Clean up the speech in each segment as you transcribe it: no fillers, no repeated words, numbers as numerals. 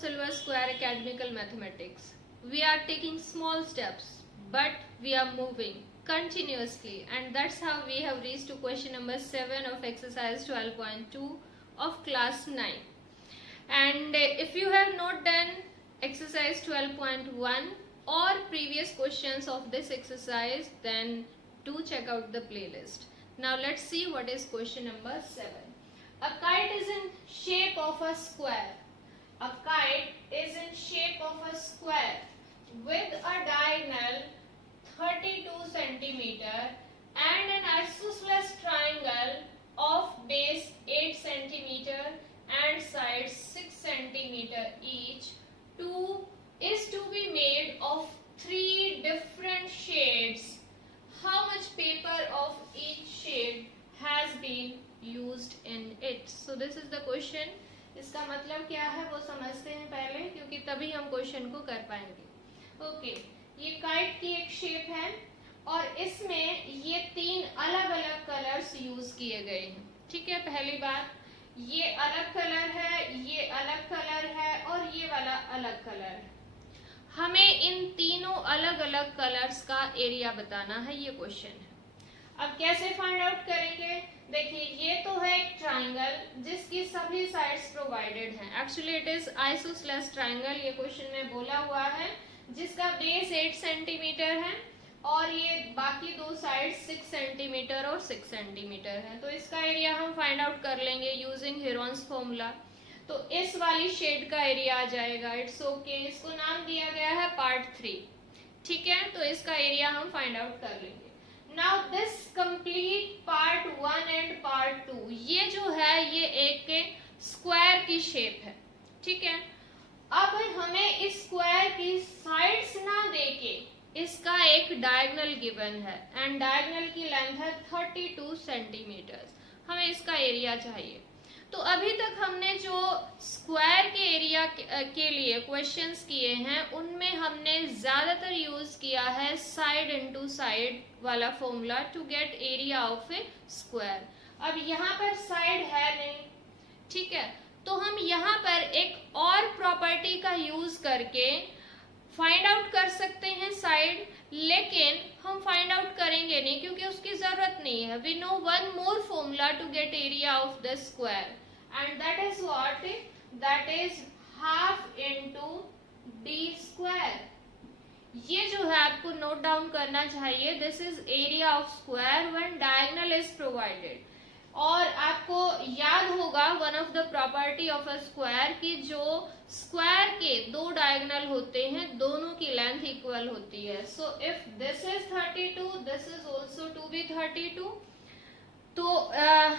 Silver Square Academical Mathematics. We are taking small steps, but we are moving continuously, and that's how we have reached to question number 7 of exercise 12.2 of class 9. And if you have not done exercise 12.1 or previous questions of this exercise, then do check out the playlist. Now let's see what is question number 7. A kite is in shape of a square. A kite is in shape of a square with a diagonal 32 centimeter and an isosceles triangle of base 8 centimeter and sides 6 centimeter each. Is to be made of 3 different shades. How much paper of each shade has been used in it? So this is the question. इसका मतलब क्या है वो समझते हैं पहले, क्योंकि तभी हम क्वेश्चन को कर पाएंगे. ओके, ये काइट की एक शेप है और इसमें ये 3 अलग अलग कलर्स यूज किए गए हैं. ठीक है, पहली बात, ये अलग कलर है, ये अलग कलर है और ये वाला अलग कलर है. हमें इन तीनों अलग अलग कलर्स का एरिया बताना है, ये क्वेश्चन है. अब कैसे फाइंड आउट करेंगे? देखिए, ये तो है एक ट्राइंगल जिसकी सभी साइड्स प्रोवाइडेड हैं. Actually it is isosceles triangle, ये क्वेश्चन में बोला हुआ है, जिसका बेस 8 सेंटीमीटर है और ये बाकी 2 साइड्स 6 सेंटीमीटर और 6 सेंटीमीटर है. तो इसका एरिया हम फाइंड आउट कर लेंगे यूजिंग हेरोन्स फॉर्मूला. तो इस वाली शेड का एरिया आ जाएगा. इट्स ओके, इसको नाम दिया गया है पार्ट 3. ठीक है, तो इसका एरिया हम फाइंड आउट कर लेंगे. Now this complete part 1 and part 2, ये जो है ये एक स्क्वायर की शेप है. ठीक है, अब हमें इस स्क्वायर की साइड्स ना देके इसका एक डायगोनल गिवन है एंड डायगोनल की लेंथ है 32 सेंटीमीटर. हमें इसका एरिया चाहिए. तो अभी तक हमने जो स्क्वायर के एरिया के लिए क्वेश्चंस किए हैं उनमें हमने ज्यादातर यूज किया है साइड इनटू साइड वाला formula to get area of a square. अब यहाँ पर साइड है नहीं. ठीक है, तो हम यहाँ पर एक और प्रॉपर्टी का यूज करके फाइंड आउट कर सकते हैं साइड, लेकिन हम फाइंड आउट करेंगे नहीं क्योंकि उसकी जरूरत नहीं है. We know one more formula to get area of the square and that is what? That is half into D square. ये जो है आपको नोट डाउन करना चाहिए. This is area of square when diagonal is provided. और आपको याद होगा one of the property of a square की जो स्क्वायर के 2 डायगोनल होते हैं दोनों की लेंथ इक्वल होती है. So if this is 32, this is also to be 32. तो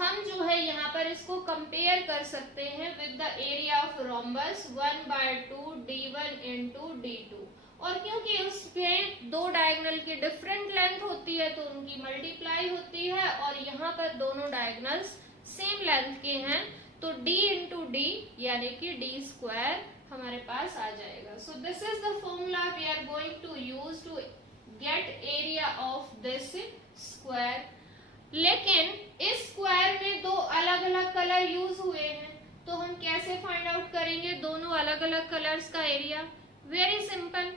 हम जो है यहाँ पर इसको कंपेयर कर सकते हैं with the area of rhombus 1/2 d1 into d2. और क्योंकि उसमें 2 डायगोनल की डिफरेंट लेंथ होती है तो उनकी मल्टीप्लाई होती है और यहाँ पर दोनों डायगोनल्स सेम लेंथ के हैं तो d इंटू डी यानी कि d स्क्वायर हमारे पास आ जाएगा. So this is the formula we are going to use to get area of this square. लेकिन इस स्क्वायर में 2 अलग अलग कलर यूज हुए हैं तो हम कैसे फाइंड आउट करेंगे दोनों अलग अलग कलर्स का area? Very simple.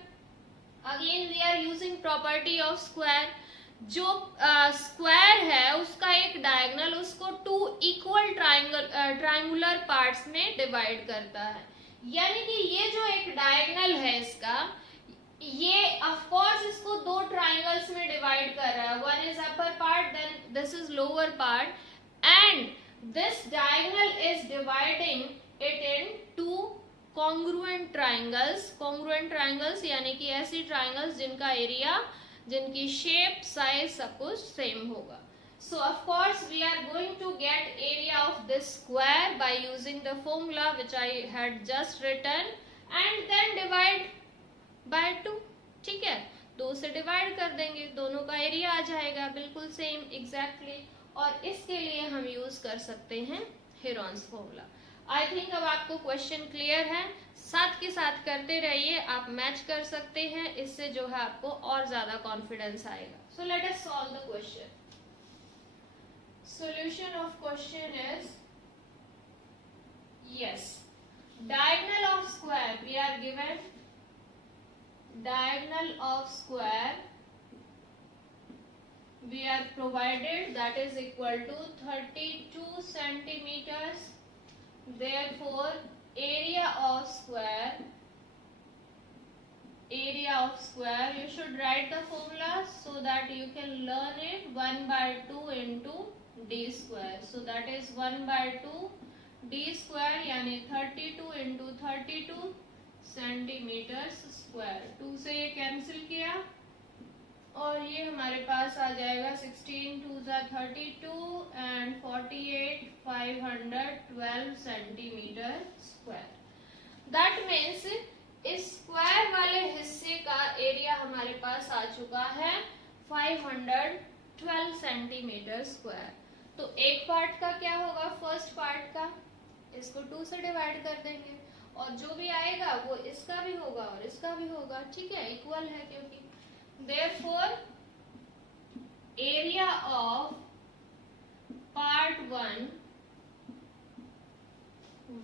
Again we are using property of square. जो स्क्वायर है उसका एक डायगोनल उसको 2 इक्वल ट्रायंगुलर पार्ट्स में डिवाइड करता है. यानी कि ये जो एक डायगोनल है इसका, ये ऑफ कोर्स इसको 2 ट्रायंगल्स में डिवाइड कर रहा है. One is upper part, then this is lower part and this diagonal is dividing it in 2 congruent triangles यानी कि ऐसी ट्राइंगल्स जिनका एरिया, जिनकी शेप, साइज सब कुछ सेम होगा. So of course we are going to get area of this square by using the formula which I had just written and then divide by 2. ठीक है, 2 से डिवाइड कर देंगे, दोनों का एरिया आ जाएगा बिल्कुल सेम एग्जैक्टली. और इसके लिए हम यूज कर सकते हैं हेरोन्स फॉर्मूला. आई थिंक अब आपको क्वेश्चन क्लियर है. साथ के साथ करते रहिए, आप मैच कर सकते हैं, इससे जो है आपको और ज्यादा कॉन्फिडेंस आएगा. So let us solve the question. Solution of question is, yes, diagonal of square are given diagonal of square we are provided that is equal to 32 centimeters. Therefore area of square, you should write the formula so that you can learn it. 1 by 2 into d square. So that is 1 by 2 d square यानी 32 into 32 centimetre square. 2 से ये cancel किया और ये हमारे पास आ जाएगा 16 2 32 and 48 512 centimetre square. That means इस स्क्वायर वाले हिस्से का एरिया हमारे पास आ चुका है 512 सेंटीमीटर स्क्वायर. तो एक पार्ट का क्या होगा, फर्स्ट पार्ट का, इसको 2 से डिवाइड कर देंगे और जो भी आएगा वो इसका भी होगा और इसका भी होगा. ठीक है, इक्वल है क्योंकि. Therefore area of part 1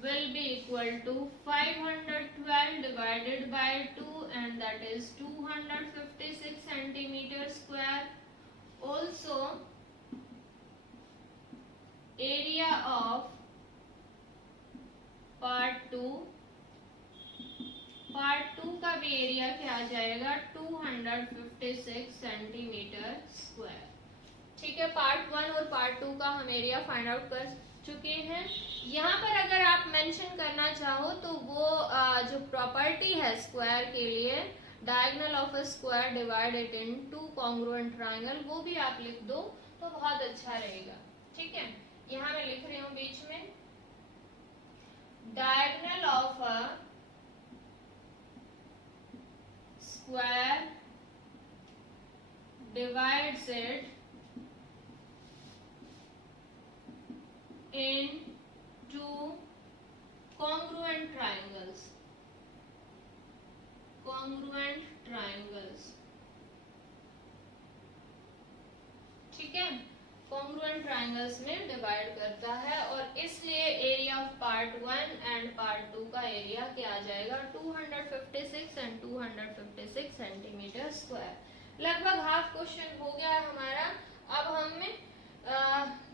will be equal to 512 divided by 2 and that is 256 centimeter square. Also area of part 2 का भी एरिया क्या आ जाएगा 256 सेंटीमीटर स्क्वायर. ठीक है, पार्ट 1 और पार्ट 2 का हम एरिया फाइंड आउट कर चुके हैं. यहाँ पर अगर आप मेंशन करना चाहो तो वो जो प्रॉपर्टी है स्क्वायर के लिए, diagonal of a square divided in 2 congruent triangle, वो भी आप लिख दो तो बहुत अच्छा रहेगा. ठीक है, यहाँ मैं लिख रही हूँ बीच में, diagonal of a square divides it in 2 congruent triangles. ठीक है, congruent triangles में डिवाइड करता है और इसलिए area of part 1 and part 2 का एरिया क्या आ जाएगा 256 एंड 256 सेंटीमीटर स्क्वायर. लगभग हाफ क्वेश्चन हो गया है हमारा. अब हम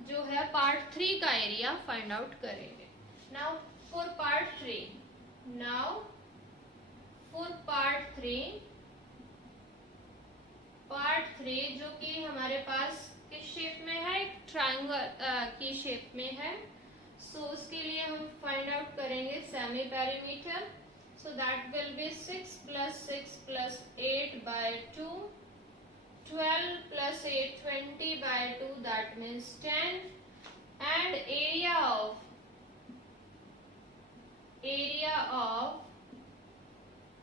जो है पार्ट 3 का एरिया फाइंड आउट करेंगे. नाउ फॉर पार्ट 3 जो कि हमारे पास किस शेप में है, एक ट्रायंगल की शेप में है. सो उसके लिए हम फाइंड आउट करेंगे semi perimeter. So that will be 6 plus 6 plus 8 by 2, 12 plus 8 20 by 2, that means 10. And area of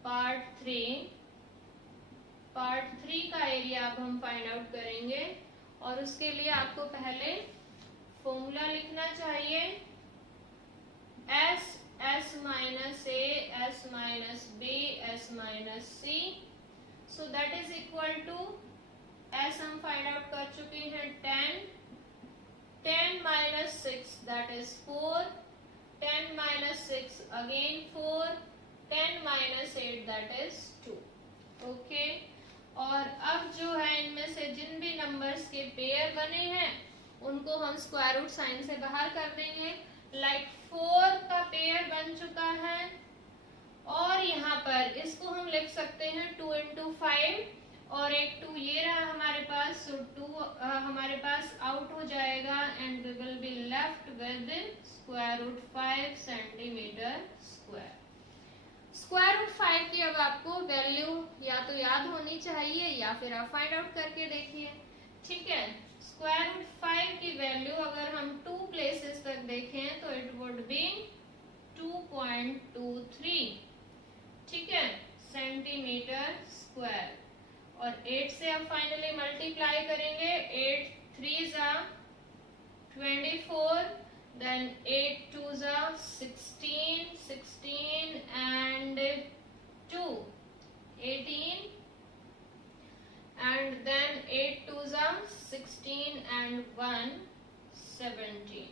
part 3 का एरिया अब हम फाइंड आउट करेंगे और उसके लिए आपको पहले फॉर्मूला लिखना चाहिए, s minus a, s minus b, s minus c. So that is equal to s हम फाइंड आउट कर चुके हैं 10 minus 6 that is 4, 10 minus 6 again 4, 10 minus 8 that is 2. Okay, और अब जो है इनमें से जिन भी नंबर्स के पेयर बने हैं उनको हम स्क्वायर रूट साइन से बाहर कर देंगे. लाइक 4 का पेयर बन चुका है और यहाँ पर इसको हम लिख सकते हैं 2 into 5 और एक 2 ये रहा हमारे पास. सो 2 हमारे पास आउट हो जाएगा and we will be left with square root 5 centimetre square. Square root 5 की अब आपको वैल्यू या तो याद होनी चाहिए या फिर आप फाइंड आउट करके देखिए. ठीक है, स्क्वायर रूट 5 की वैल्यू अगर हम 2 प्लेसेस तक देखें तो इट वुड बी 2.23. ठीक है, सेंटीमीटर स्क्वायर. और 8 से अब फाइनली मल्टीप्लाई करेंगे. 8 3s are 24, then 8 2s are 16 and 2 18, and then 8 2s are 16 and 1 17.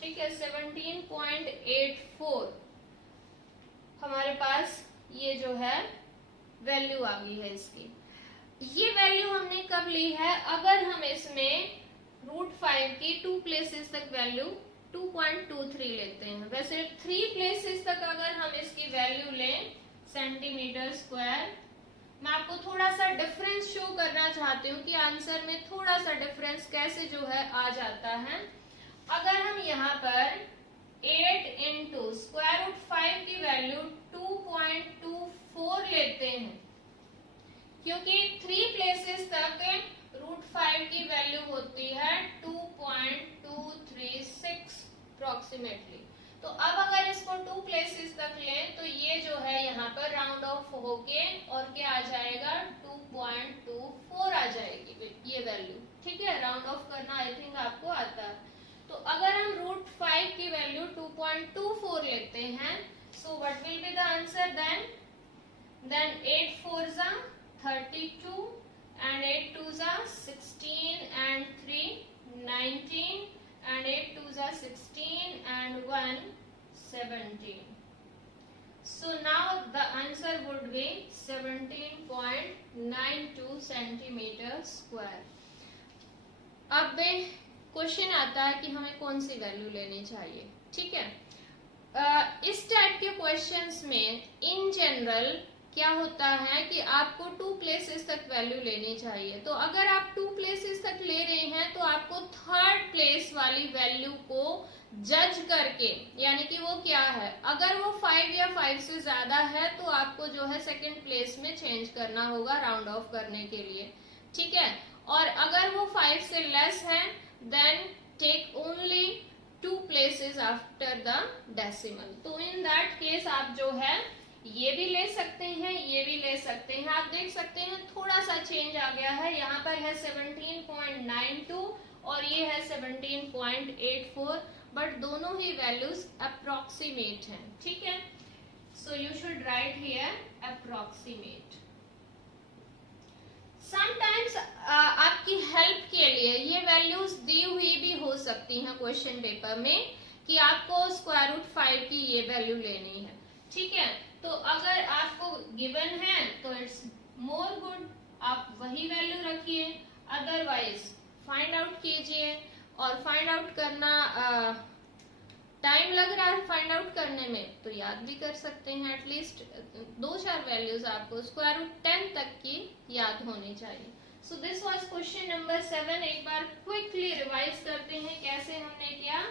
ठीक है, 17.84 हमारे पास ये जो है वैल्यू आ गई है इसकी। ये वैल्यू हमने कब ली है, अगर हम इसमें √5 की 2 प्लेसेस तक वैल्यू 2.23 लेते हैं। वैसे 3 प्लेसेस तक अगर हम इसकी वैल्यू लें सेंटीमीटर स्क्वायर, मैं आपको थोड़ा सा डिफरेंस शो करना चाहती हूँ कि आंसर में थोड़ा सा डिफरेंस कैसे जो है आ जाता है। अगर हम यहाँ पर 8 इंटू √5 की वैल्यू 2.24 लेते हैं, क्योंकि 3 प्लेसेस तक √5 की वैल्यू होती है 2.236 अप्रोक्सीमेटली। तो अब अगर इसको 2 प्लेसेस तक लें तो ये जो है यहाँ पर राउंड ऑफ होके और क्या आ जाएगा 2.24 आ जाएगी ये वैल्यू। ठीक है, राउंड ऑफ करना आई थिंक आपको आता है। तो अगर हम √5 की वैल्यू 2.24 लेते हैं, so what will be the answer then 8 4 जा 32 and 8 2 जा 16 and 3 19 and 8 2 जा 16 and 1 17. So now the answer would be 17.92 centimeter square. अब क्वेश्चन आता है कि हमें कौन सी वैल्यू लेनी चाहिए। ठीक है, इस टाइप के क्वेश्चंस में इन जनरल क्या होता है कि आपको 2 प्लेसेस तक वैल्यू लेनी चाहिए। तो अगर आप 2 प्लेसेस तक ले रहे हैं तो आपको 3rd प्लेस वाली वैल्यू को जज करके, यानी कि वो क्या है, अगर वो 5 या 5 से ज्यादा है तो आपको जो है 2nd प्लेस में चेंज करना होगा राउंड ऑफ करने के लिए। ठीक है, और अगर वो 5 से लेस है then take only 2 places after the decimal. तो इन दैट केस आप जो है ये भी ले सकते हैं, ये भी ले सकते हैं। आप देख सकते हैं थोड़ा सा चेंज आ गया है, यहाँ पर है 17.92 और ये है 17.84, बट दोनों ही वैल्यूज अप्रोक्सीमेट हैं। ठीक है, so you should write here approximate. Sometimes आपकी हेल्प के लिए ये वैल्यूज दी हुई भी हो सकती हैं क्वेश्चन पेपर में कि आपको √5 की ये वैल्यू लेनी है। ठीक है, तो अगर आपको गिवन है तो इट्स मोर गुड, आप वही वैल्यू रखिए, अदरवाइज फाइंड आउट कीजिए। और फाइंड आउट करना टाइम लग रहा है फाइंड आउट करने में तो याद भी कर सकते हैं। एटलीस्ट 2-4 वैल्यूज आपको √10 तक की याद होनी चाहिए। So this was question number 7। एक बार क्विकली रिवाइज करते हैं कैसे हमने किया।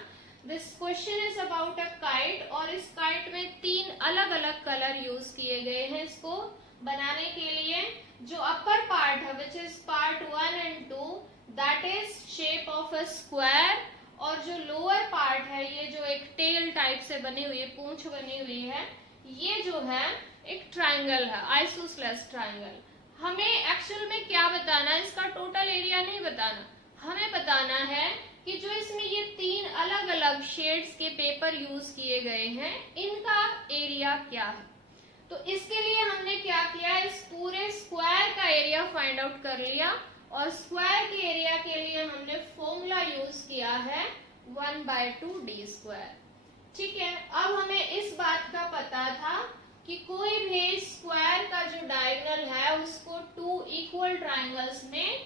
This question is about a kite और इस काइट में 3 अलग अलग कलर यूज किए गए हैं इसको बनाने के लिए। जो अपर पार्ट है which is part 1 and 2 that is shape of a square, और जो लोअर पार्ट है ये जो एक टेल टाइप से बनी हुई है, पूंछ बनी हुई है, ये जो है एक ट्राइंगल है, आइसोसेलेस ट्राइंगल। हमें एक्चुअल में क्या बताना है, इसका टोटल एरिया नहीं बताना, हमें बताना है कि जो इसमें ये 3 अलग अलग शेड्स के पेपर यूज किए गए हैं इनका एरिया क्या है। तो इसके लिए हमने क्या किया, इस पूरे स्क्वायर का एरिया फाइंड आउट कर लिया और स्क्वायर के एरिया के लिए हमने फॉर्मूला यूज किया है 1/2d²। ठीक है, अब हमें इस बात का पता था कि कोई भी स्क्वायर का जो डायगोनल है उसको 2 इक्वल ट्राइंगल्स में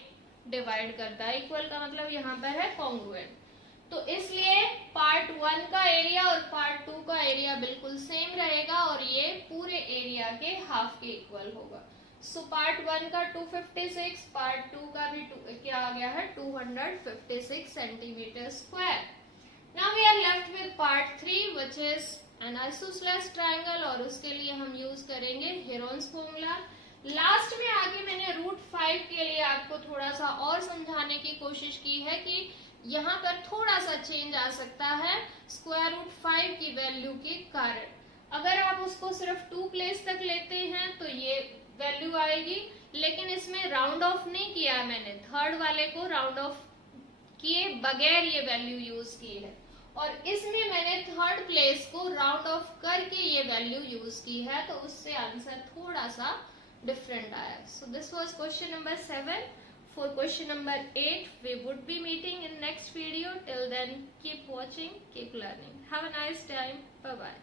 डिवाइड करता है। इक्वल का मतलब यहाँ पर है कॉन्ग्रुएंट। तो इसलिए पार्ट 1 का एरिया और पार्ट 2 का एरिया बिल्कुल सेम रहेगा और ये पूरे एरिया के हाफ के इक्वल होगा। सो पार्ट 1 का 256, पार्ट 2 का भी क्या आ गया है 256 centimetre square. Now we are left with part 3 which is an isosceles triangle और उसके लिए हम यूज करेंगे हेरोन्स फॉर्मूला। लास्ट में आगे मैंने √5 के लिए आपको थोड़ा सा और समझाने की कोशिश की है कि यहाँ पर थोड़ा सा चेंज आ सकता है √5 की वैल्यू के कारण। अगर आप उसको सिर्फ 2 प्लेस तक लेते हैं तो ये वैल्यू आएगी, लेकिन इसमें राउंड ऑफ नहीं किया मैंने, 3rd वाले को राउंड ऑफ किए बगैर ये वैल्यू यूज की है और इसमें मैंने 3rd प्लेस को राउंड ऑफ करके ये वैल्यू यूज की है, तो उससे आंसर थोड़ा सा different आया. So this was question number 7. For question number 8 we would be meeting in next video. Till then keep watching, keep learning. Have a nice time. Bye bye.